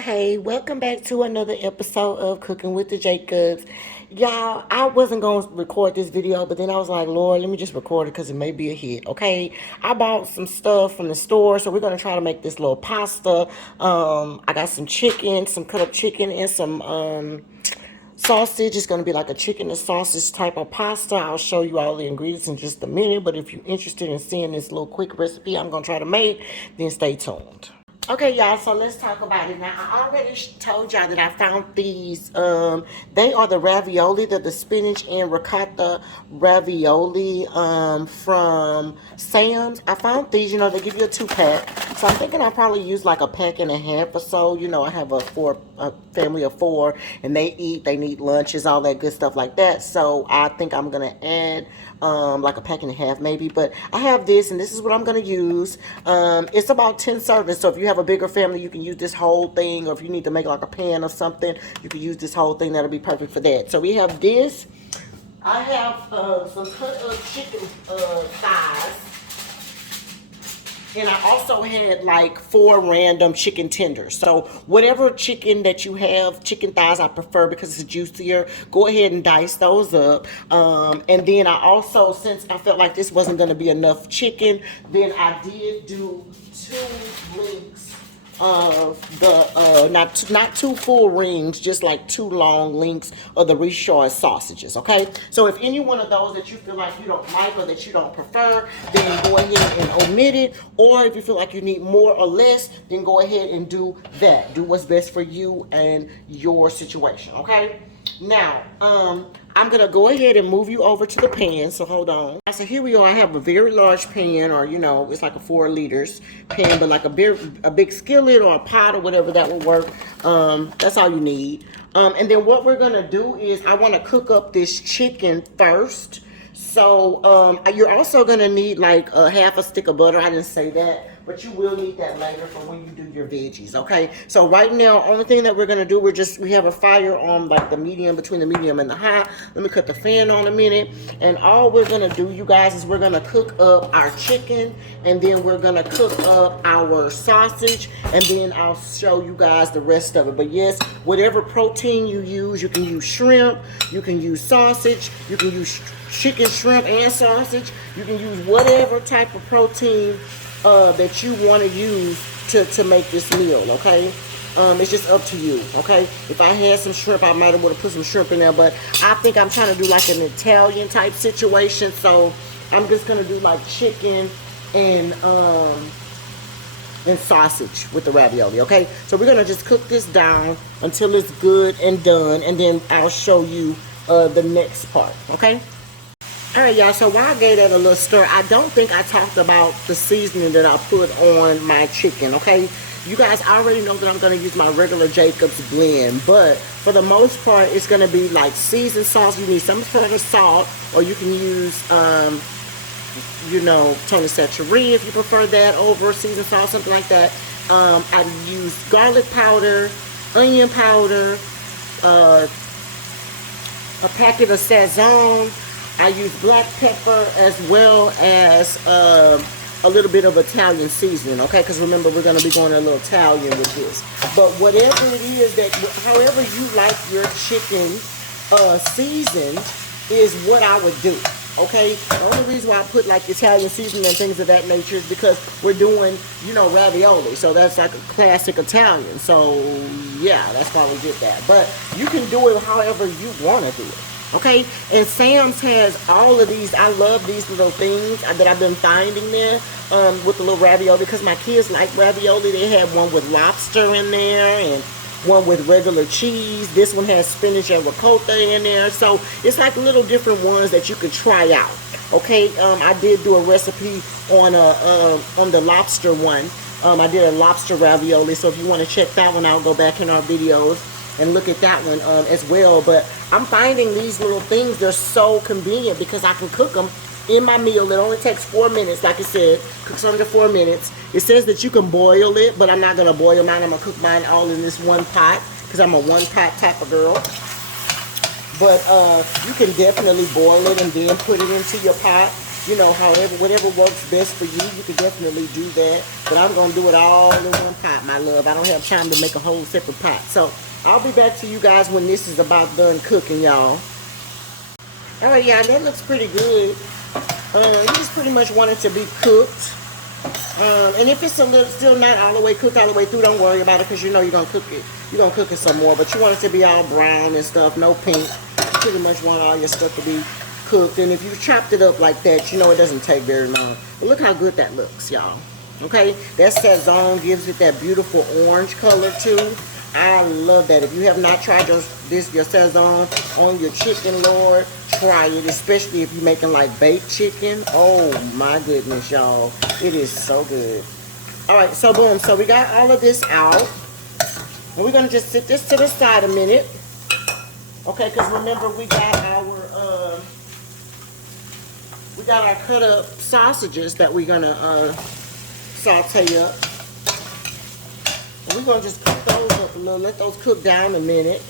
Hey, welcome back to another episode of Cooking with the Jacobs. Y'all, I wasn't going to record this video, but then I was like, Lord, let me just record it because it may be a hit, okay? I bought some stuff from the store, so we're going to try to make this little pasta. I got some chicken, some cut up chicken, and some sausage. It's going to be like a chicken and sausage type of pasta. I'll show you all the ingredients in just a minute, but if you're interested in seeing this little quick recipe I'm going to try to make, then stay tuned. Okay, y'all, so let's talk about it. Now, I already told y'all that I found these. They are the ravioli, the spinach and ricotta ravioli from Sam's. I found these, they give you a 2-pack. So I'm thinking I'll probably use like a pack and a half or so. I have a family of 4, and they need lunches, all that good stuff like that. So I think I'm going to add like a pack and a half maybe, but I have this, and this is what I'm going to use. It's about 10 servings, so if you have a bigger family, you can use this whole thing, or if you need to make like a pan or something, you can use this whole thing. That'll be perfect for that. So we have this. I have some cut up chicken thighs, and I also had like 4 random chicken tenders. So whatever chicken that you have, chicken thighs I prefer because it's juicier. Go ahead and dice those up. And then I also, since I felt like this wasn't going to be enough chicken, then I did do 2 links of the not 2 full rings, just like 2 long links of the Richard sausages. Okay, so if any one of those that you feel like you don't like or that you don't prefer, then go ahead and omit it. Or if you feel like you need more or less, then go ahead and do that. Do what's best for you and your situation. Okay, now I'm gonna go ahead and move you over to the pan, so hold on. So here we are. I have a very large pan, or it's like a 4 liters pan, but like a big skillet or a pot or whatever that will work. That's all you need. And then what we're gonna do is I want to cook up this chicken first. So you're also gonna need like a half a stick of butter. I didn't say that, but you will need that later for when you do your veggies. Okay, so right now, only thing that we're gonna do, we have a fire on like the medium, between the medium and the high. Let me cut the fan on a minute. And all we're gonna do, you guys, is we're gonna cook up our chicken, and then we're gonna cook up our sausage, and then I'll show you guys the rest of it. But yes, whatever protein you use, you can use shrimp, you can use sausage, you can use chicken, shrimp, and sausage. You can use whatever type of protein that you want to use to make this meal. Okay, it's just up to you. Okay, if I had some shrimp, I might have would have put some shrimp in there, but I think I'm trying to do like an Italian type situation, so I'm just gonna do like chicken and sausage with the ravioli. Okay, so we're gonna just cook this down until it's good and done, and then I'll show you the next part. Okay. All right, y'all, so while I gave that a little stir, I don't think I talked about the seasoning that I put on my chicken. Okay, you guys already know that I'm going to use my regular Jacob's blend, but for the most part, it's going to be like seasoned sauce. You need some sort of salt, or you can use Tony Chachere if you prefer that over seasoned sauce, something like that. I use garlic powder, onion powder, a packet of Sazon. I use black pepper, as well as a little bit of Italian seasoning, okay? Because remember, we're going to be going a little Italian with this. But whatever it is however you like your chicken seasoned is what I would do, okay? The only reason why I put like Italian seasoning and things of that nature is because we're doing, ravioli. So that's like a classic Italian. So yeah, that's why we did that. But you can do it however you want to do it. Okay, and Sam's has all of these. I love these little things that I've been finding there with the little ravioli, because my kids like ravioli. They had one with lobster in there and one with regular cheese. This one has spinach and ricotta in there. So it's like little different ones that you could try out. Okay, I did do a recipe on the lobster one. I did a lobster ravioli. So if you want to check that one out, go back in our videos and look at that one as well. But I'm finding these little things, they're so convenient because I can cook them in my meal. It only takes 4 minutes, like I said, cooks under 4 minutes. It says that you can boil it, but I'm not going to boil mine. I'm going to cook mine all in this one pot because I'm a one pot type of girl. But you can definitely boil it and then put it into your pot. you know, however, whatever works best for you, you can definitely do that. But I'm going to do it all in one pot, my love. I don't have time to make a whole separate pot. So I'll be back to you guys when this is about done cooking, y'all. All right, y'all, that looks pretty good. You just pretty much want it to be cooked. And if it's a little, still not all the way cooked all the way through, don't worry about it, because you know you're going to cook it. You're going to cook it some more. But you want it to be all brown and stuff, no pink. You pretty much want all your stuff to be cooked. And if you chopped it up like that, you know it doesn't take very long. But look how good that looks, y'all. Okay, that Sazon gives it that beautiful orange color too. I love that. If you have not tried your Sazon on your chicken, Lord, try it, especially if you're making like baked chicken. Oh my goodness, y'all. It is so good. All right, so boom. So we got all of this out. And we're going to just sit this to the side a minute. Okay, because remember we got our cut up sausages that we're going to saute up. We're going to just cook those up a little, let those cook down a minute,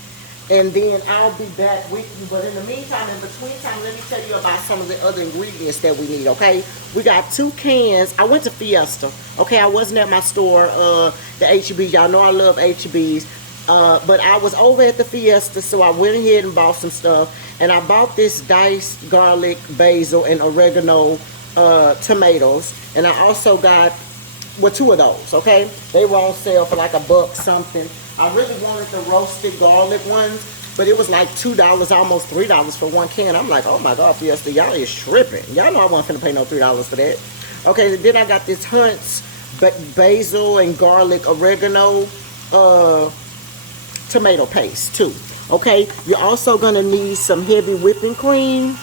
and then I'll be back with you. But in the meantime, in between time, let me tell you about some of the other ingredients that we need, okay? We got 2 cans. I went to Fiesta, okay? I wasn't at my store, the H-E-B's. Y'all know I love H-E-B's. But I was over at the Fiesta, so I went ahead and bought some stuff. And I bought this diced garlic, basil, and oregano tomatoes. And I also got, well, 2 of those, okay? They were on sale for like $1 something. I really wanted the roasted garlic ones, but it was like $2, almost $3 for 1 can. I'm like, oh my God, Fiesta, y'all is tripping. Y'all know I wasn't finna pay no $3 for that. Okay, then I got this Hunt's basil and garlic oregano tomato paste too. Okay, you're also gonna need some heavy whipping cream.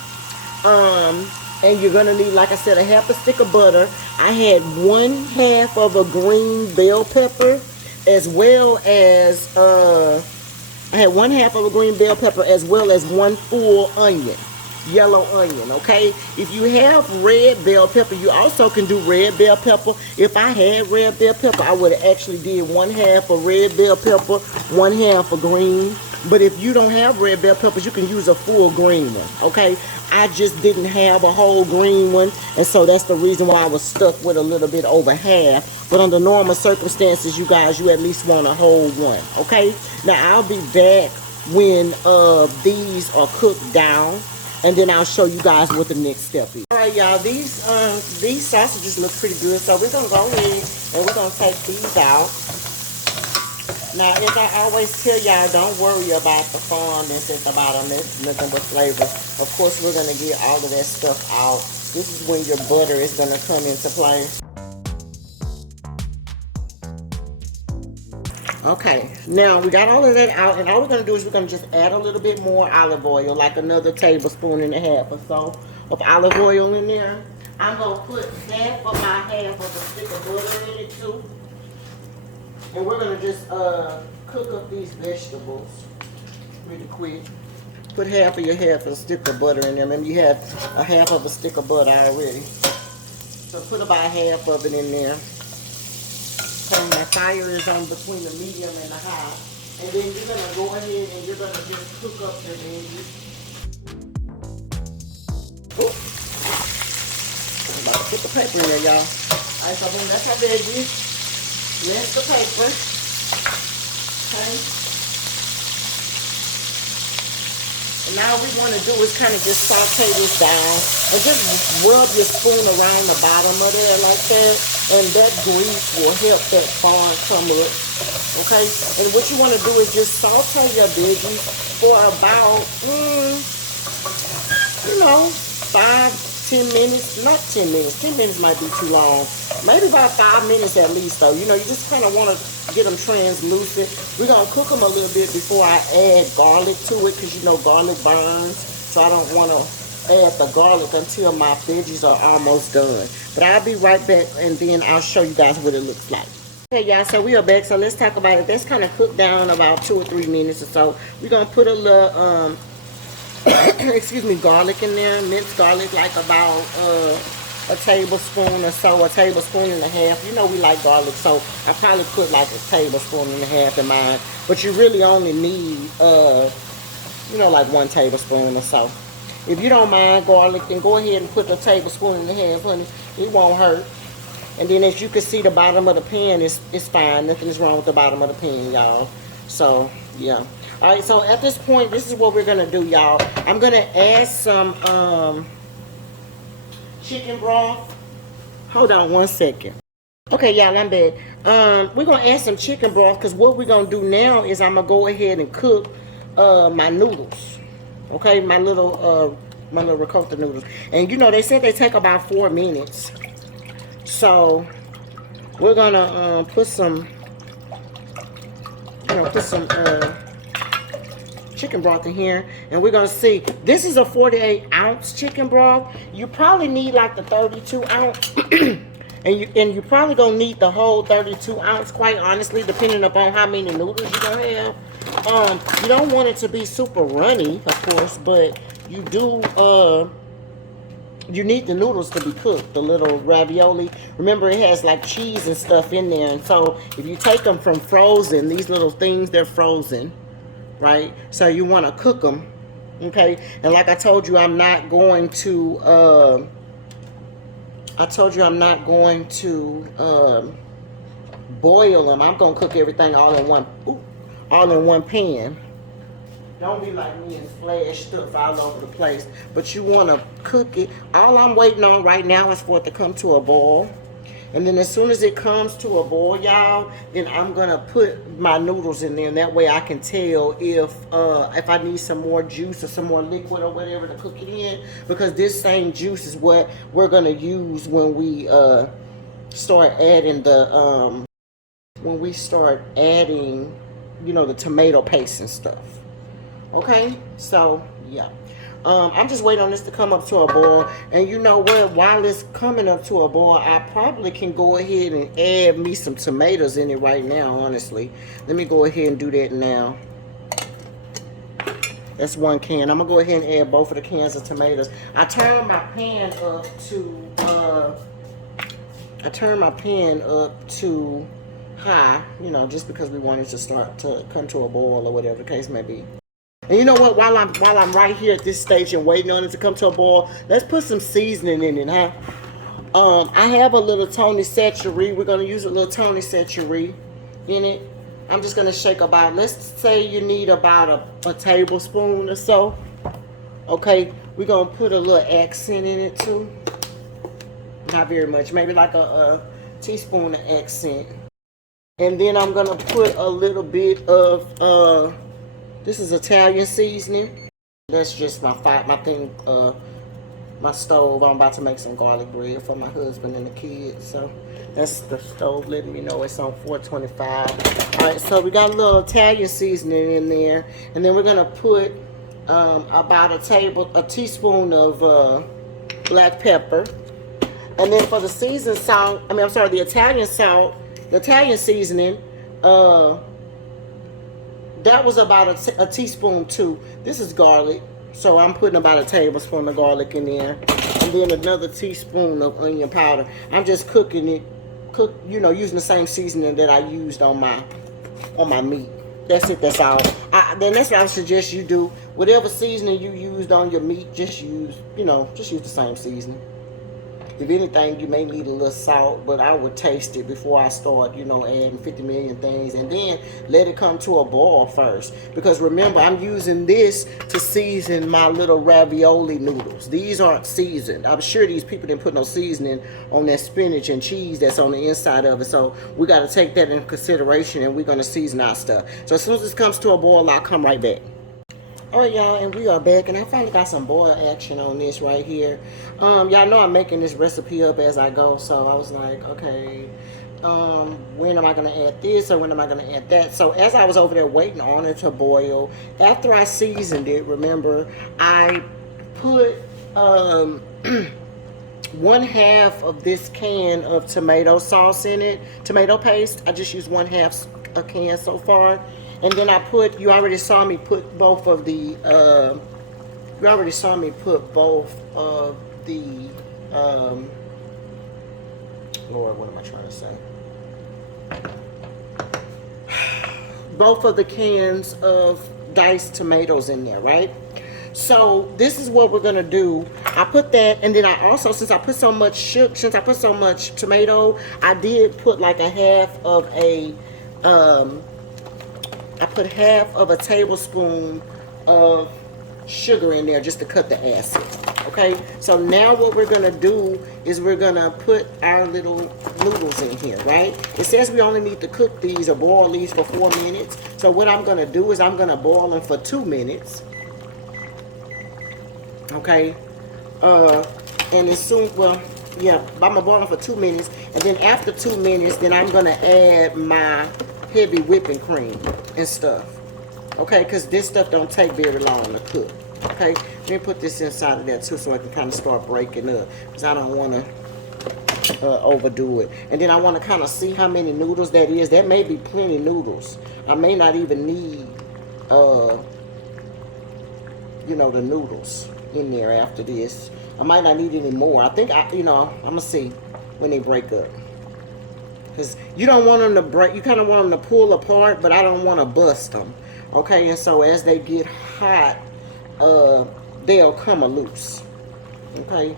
And you're gonna need, like I said, a half a stick of butter. I had 1/2 of a green bell pepper, as well as I had 1/2 of a green bell pepper, as well as 1 full onion, yellow onion. Okay, if you have red bell pepper, you also can do red bell pepper. If I had red bell pepper, I would have actually did 1/2 of red bell pepper, 1/2 of green. But if you don't have red bell peppers, you can use a full green one, okay? I just didn't have a whole green one, and so that's the reason why I was stuck with a little bit over half. But under normal circumstances, you guys, you at least want a whole one, okay? Now, I'll be back when these are cooked down, and then I'll show you guys what the next step is. All right, y'all, these sausages look pretty good, so we're going to go ahead and we're going to take these out. Now, as I always tell y'all, don't worry about the fondness at the bottom. It's nothing but flavor. Of course, we're going to get all of that stuff out. This is when your butter is going to come into play. Okay, now we got all of that out, and all we're going to do is we're going to just add a little bit more olive oil, like another 1.5 tablespoons or so of olive oil in there. I'm going to put half of a stick of butter in it too. And we're going to just cook up these vegetables really quick. Put half a stick of butter in there. Maybe you have a half of a stick of butter already. So put about half of it in there. So my fire is on between the medium and the high. And then you're going to go ahead and you're going to just cook up the veggies. I'm about to put the paper in there, y'all. Alright, so boom, that's our veggies. Rinse the paper. Okay. And now what we want to do is kind of just saute this down and just rub your spoon around the bottom of there like that, and that grease will help that fond come up. Okay. And what you want to do is just saute your veggies for about, 5-10 minutes. Not 10 minutes. 10 minutes might be too long. Maybe about 5 minutes at least, though. You know, you just kind of want to get them translucent. We're going to cook them a little bit before I add garlic to it, because, you know, garlic burns. So I don't want to add the garlic until my veggies are almost done. But I'll be right back, and then I'll show you guys what it looks like. Okay, y'all, so we are back. So let's talk about it. That's kind of cooked down about 2 or 3 minutes or so. We're going to put a little, garlic in there. Minced garlic, like about, a tablespoon or so, a tablespoon and a half. You know we like garlic, so I probably put like a tablespoon and a half in mine. But you really only need, like 1 tablespoon or so. If you don't mind garlic, then go ahead and put a tablespoon in the half, honey. It won't hurt. And then as you can see, the bottom of the pan is fine. Nothing is wrong with the bottom of the pan, y'all. So, yeah. All right, so at this point, this is what we're going to do, y'all. I'm going to add some chicken broth. Hold on one second. Okay, y'all, I'm back. We're going to add some chicken broth because what we're going to do now is I'm going to go ahead and cook my noodles. Okay, my little ricotta noodles. And, you know, they said they take about 4 minutes. So, we're going to put some chicken broth in here, and we're gonna see. This is a 48-ounce chicken broth. You probably need like the 32-ounce, and you probably gonna need the whole 32-ounce. Quite honestly, depending upon how many noodles you're gonna have. You don't want it to be super runny, of course, but you do. You need the noodles to be cooked. The little ravioli. Remember, it has like cheese and stuff in there, and so if you take them from frozen, these little things, they're frozen. Right, so you want to cook them, okay? And like I told you, I'm not going to boil them. I'm gonna cook everything all in one pan. Don't be like me and splash stuff all over the place, but you want to cook it. All I'm waiting on right now is for it to come to a boil. And then as soon as it comes to a boil, y'all, then I'm going to put my noodles in there. And that way I can tell if I need some more juice or some more liquid or whatever to cook it in. Because this same juice is what we're going to use when we start adding the, you know, the tomato paste and stuff. Okay? So, yeah. I'm just waiting on this to come up to a boil. And you know what? While it's coming up to a boil, I probably can go ahead and add me some tomatoes in it right now, honestly. Let me go ahead and do that now. That's 1 can. I'm going to go ahead and add both of the cans of tomatoes. I turned my pan up to high, you know, just because we wanted to start to come to a boil or whatever the case may be. And you know what? While I'm right here at this stage and waiting on it to come to a boil, let's put some seasoning in it, huh? I have a little Tony Chachere. We're gonna use a little Tony Chachere in it. I'm just gonna shake about. Let's say you need about a tablespoon or so. Okay, we're gonna put a little accent in it too. Not very much, maybe like a teaspoon of accent. And then I'm gonna put a little bit of this is Italian seasoning. That's just my thing, my stove. I'm about to make some garlic bread for my husband and the kids. So that's the stove letting me know it's on 425. All right, so we got a little Italian seasoning in there, and then we're gonna put about a teaspoon of black pepper, and then for the seasoned salt. The Italian salt, the Italian seasoning. That was about a teaspoon too. This is garlic, so I'm putting about a tablespoon of garlic in there, and then another teaspoon of onion powder. I'm just cooking it, using the same seasoning that I used on my meat. That's it. That's all. Then that's what I suggest you do. Whatever seasoning you used on your meat, just use the same seasoning. If anything, you may need a little salt, but I would taste it before I start, adding 50 million things. And then let it come to a boil first. Because remember, I'm using this to season my little ravioli noodles. These aren't seasoned. I'm sure these people didn't put no seasoning on that spinach and cheese that's on the inside of it. So we got to take that into consideration, and we're going to season our stuff. So as soon as this comes to a boil, I'll come right back. Alright, y'all, and we are back, and I finally got some boil action on this right here. Y'all know I'm making this recipe up as I go, so I was like, okay, when am I going to add this, or when am I going to add that? So as I was over there waiting on it to boil, after I seasoned it, remember, I put 1/2 of this can of tomato sauce in it, tomato paste. I just used 1/2 a can so far. And then I put, you already saw me put both of the, Lord, what am I trying to say? Both of the cans of diced tomatoes in there, right? So this is what we're gonna do. I put that, and then I also, since I put so much tomato, I did put like a half of a, I put half of a tablespoon of sugar in there just to cut the acid. Okay, so now what we're gonna do is we're gonna put our little noodles in here, right? It says we only need to cook these or boil these for 4 minutes. So what I'm gonna do is I'm gonna boil them for 2 minutes. Okay, and as soon, well, yeah, I'm gonna boil them for 2 minutes, and then after 2 minutes, then I'm gonna add my heavy whipping cream and stuff. Okay, because this stuff don't take very long to cook. Okay, let me put this inside of there too so I can kind of start breaking up, because I don't want to overdo it. And then I want to kind of see how many noodles that is. That may be plenty noodles. I may not even need, you know, the noodles in there after this. I might not need any more. I think, I'm going to see when they break up. Because you don't want them to break. You kind of want them to pull apart, but I don't want to bust them. Okay, and so as they get hot, they'll come loose. Okay,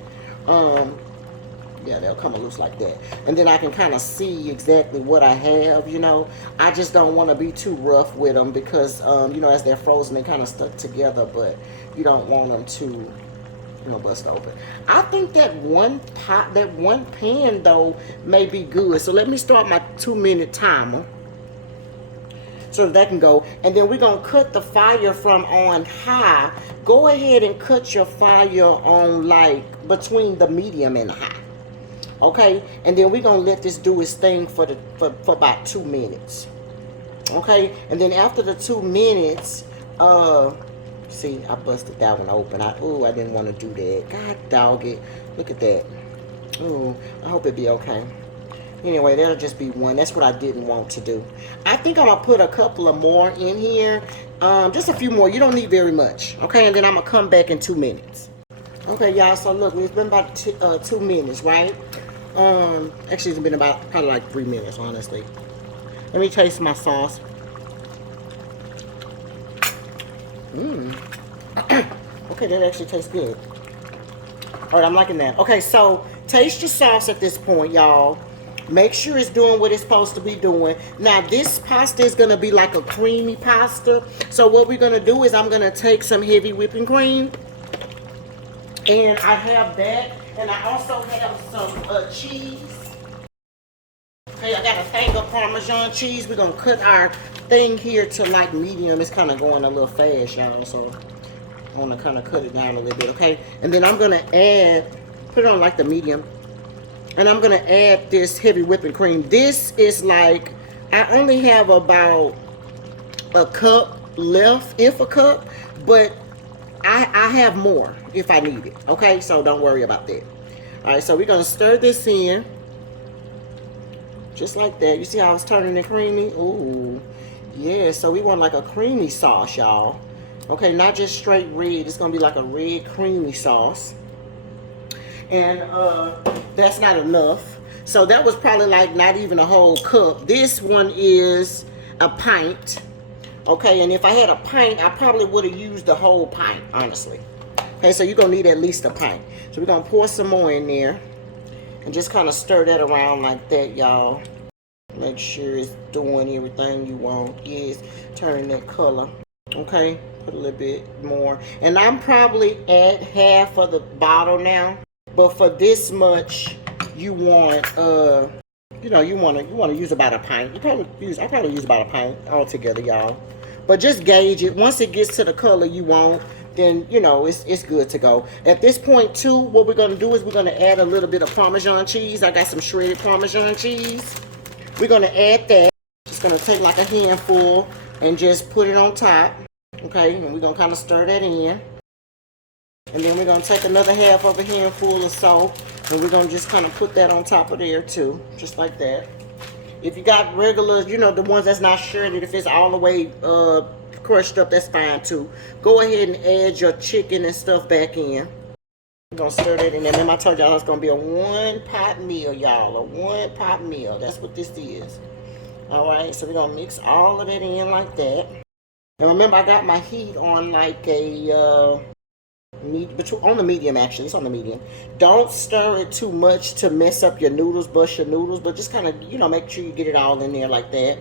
yeah, they'll come loose like that, and then I can kind of see exactly what I have. You know, I just don't want to be too rough with them because you know, as they're frozen, they kind of stuck together, but you don't want them to, you know, bust open. I think that one pan though may be good. So let me start my 2-minute timer so that can go, and then we're gonna cut the fire from on high. Go ahead and cut your fire on like between the medium and high. Okay, and then we're gonna let this do its thing for about 2 minutes. Okay, and then after the 2 minutes, see, I busted that one open. I didn't want to do that. God dog it. Look at that. Ooh, I hope it be okay. Anyway, that'll just be one. That's what I didn't want to do. I think I'm going to put a couple of more in here. Just a few more. You don't need very much. Okay, and then I'm going to come back in 2 minutes. Okay, y'all, so look, it's been about 2 minutes, right? Actually, it's been about probably like 3 minutes, honestly. Let me taste my sauce. Okay, that actually tastes good. All right, I'm liking that. Okay, so taste your sauce at this point, y'all. Make sure it's doing what it's supposed to be doing. Now, this pasta is going to be like a creamy pasta. So what we're going to do is I'm going to take some heavy whipping cream. And I have that. And I also have some cheese. Okay, I got a thing of Parmesan cheese. We're going to cut our thing here to like medium. It's kind of going a little fast, y'all. So I want to kind of cut it down a little bit, okay? And then I'm going to put it on like the medium. And I'm going to add this heavy whipping cream. This is like, I only have about a cup left, if a cup. But I have more if I need it, okay? So don't worry about that. All right, so we're going to stir this in. Just like that. You see how it's turning it creamy? Ooh, yeah. So we want like a creamy sauce, y'all. Okay, not just straight red. It's going to be like a red creamy sauce. And that's not enough. So that was probably like not even a whole cup. This one is a pint. Okay, and if I had a pint, I probably would have used the whole pint, honestly. Okay, so you're going to need at least a pint. So we're going to pour some more in there. And just kind of stir that around like that, y'all. Make sure it's doing everything you want. Yes, turning that color. Okay, put a little bit more. And I'm probably at half of the bottle now. But for this much, you want, you know, you want to use about a pint. I probably use about a pint altogether, y'all. But just gauge it. Once it gets to the color you want, then, you know, it's good to go. At this point, too, what we're going to do is we're going to add a little bit of Parmesan cheese. I got some shredded Parmesan cheese. We're going to add that. Just going to take like a handful and just put it on top. Okay, and we're going to kind of stir that in. And then we're going to take another half of a handful or so, and we're going to just kind of put that on top of there too, just like that. If you got regular, you know, the ones that's not shredded, if it's all the way crushed up, that's fine too. Go ahead and add your chicken and stuff back in. I'm going to stir that in there. Remember I told y'all it's going to be a one-pot meal, y'all. A one-pot meal. That's what this is. Alright, so we're going to mix all of that in like that. And remember, I got my heat on like a On the medium, actually. It's on the medium. Don't stir it too much to mess up your noodles, bust your noodles, but just kind of, make sure you get it all in there like that.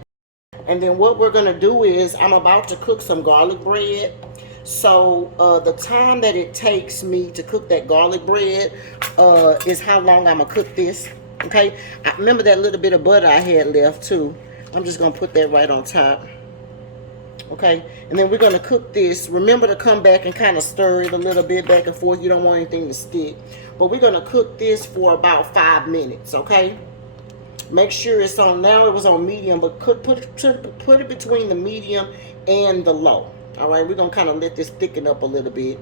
And then what we're gonna do is I'm about to cook some garlic bread. So the time that it takes me to cook that garlic bread is how long I'm gonna cook this. Okay, I remember that little bit of butter I had left too. I'm just gonna put that right on top. Okay, and then we're gonna cook this. Remember to come back and kind of stir it a little bit back and forth. You don't want anything to stick. But we're gonna cook this for about 5 minutes. Okay. Make sure it's on, now it was on medium, but put it between the medium and the low. All right, we're going to kind of let this thicken up a little bit.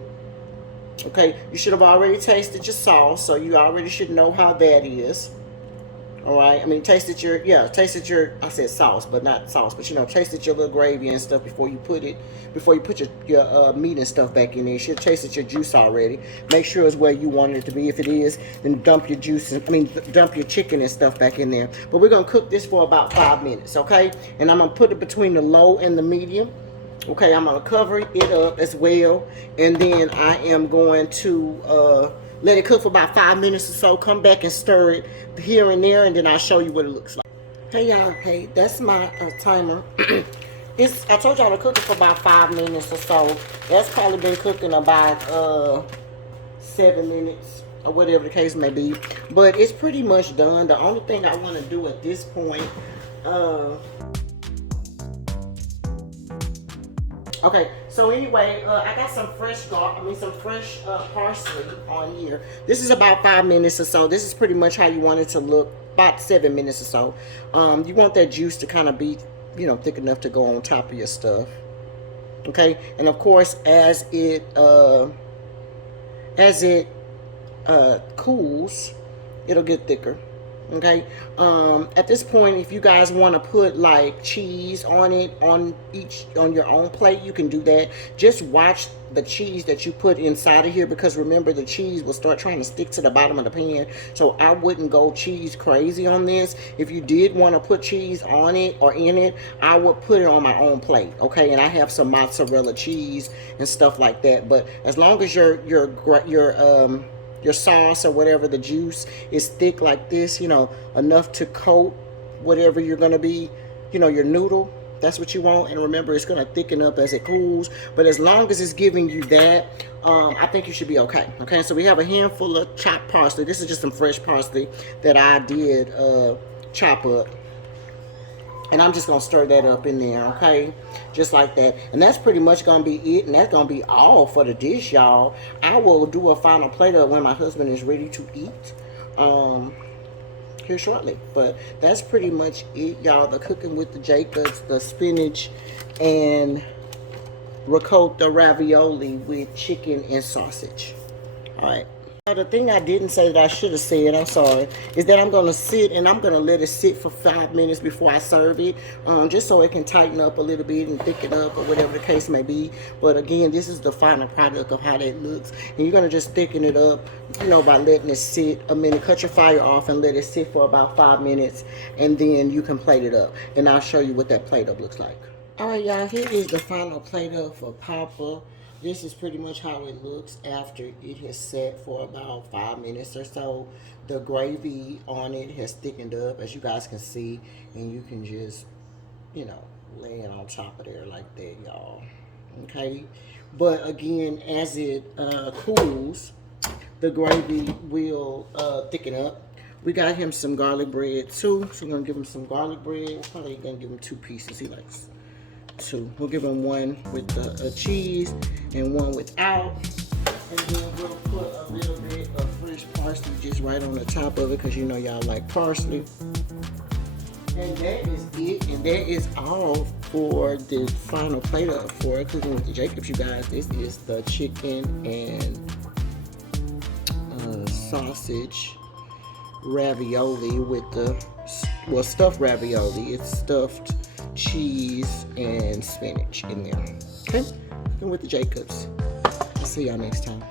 Okay, you should have already tasted your sauce, so you already should know how that is. All right, I mean, tasted your, I said sauce, but not sauce, but tasted your little gravy and stuff before you put your meat and stuff back in there. You should have tasted your juice already. Make sure it's where you want it to be. If it is, then dump your dump your chicken and stuff back in there. But we're gonna cook this for about 5 minutes, okay? And I'm gonna put it between the low and the medium. Okay, I'm gonna cover it up as well, and then I am going to let it cook for about 5 minutes or so. Come back and stir it here and there, and then I'll show you what it looks like. Hey y'all, hey, that's my timer. I told y'all to cook it for about 5 minutes or so. That's probably been cooking about 7 minutes or whatever the case may be. But it's pretty much done. The only thing I want to do at this point, okay, so anyway, I got some fresh parsley on here. This is about 5 minutes or so. This is pretty much how you want it to look, about 7 minutes or so. You want that juice to kind of be, thick enough to go on top of your stuff. Okay, and of course, as it cools, it'll get thicker. Okay, at this point, if you guys want to put like cheese on it on your own plate, you can do that. Just watch the cheese that you put inside of here, because remember, the cheese will start trying to stick to the bottom of the pan. So I wouldn't go cheese crazy on this. If you did want to put cheese on it or in it, I would put it on my own plate. Okay, and I have some mozzarella cheese and stuff like that. But as long as your sauce or whatever, the juice is thick like this, enough to coat whatever you're going to be, your noodle, that's what you want. And remember, it's going to thicken up as it cools. But as long as it's giving you that, I think you should be okay. Okay, so we have a handful of chopped parsley. This is just some fresh parsley that I did chop up. And I'm just going to stir that up in there, okay? Just like that. And that's pretty much going to be it. And that's going to be all for the dish, y'all. I will do a final plate up when my husband is ready to eat here shortly. But that's pretty much it, y'all. The cooking with the Jacobs, the spinach and ricotta ravioli with chicken and sausage. All right. Now, the thing I didn't say that I should have said, I'm sorry, is that I'm going to sit and I'm going to let it sit for 5 minutes before I serve it, just so it can tighten up a little bit and thicken up or whatever the case may be. But again, this is the final product of how that looks. And you're going to just thicken it up, by letting it sit a minute. Cut your fire off and let it sit for about 5 minutes, and then you can plate it up. And I'll show you what that plate up looks like. All right, y'all, here is the final plate up for Papa. This is pretty much how it looks after it has set for about 5 minutes or so. The gravy on it has thickened up, as you guys can see, and you can just, lay it on top of there like that, y'all. Okay? But again, as it cools, the gravy will thicken up. We got him some garlic bread too, so we're going to give him some garlic bread. We're probably going to give him 2 pieces. He likes 2. We'll give him one with the cheese and one without, and then we'll put a little bit of fresh parsley just right on the top of it, because y'all like parsley. And that is it, and that is all for the final plate up for cooking with the Jacobs, you guys. This is the chicken and sausage ravioli with the stuffed ravioli. It's stuffed cheese and spinach in there. Okay, and with the Jacobs. I'll see y'all next time.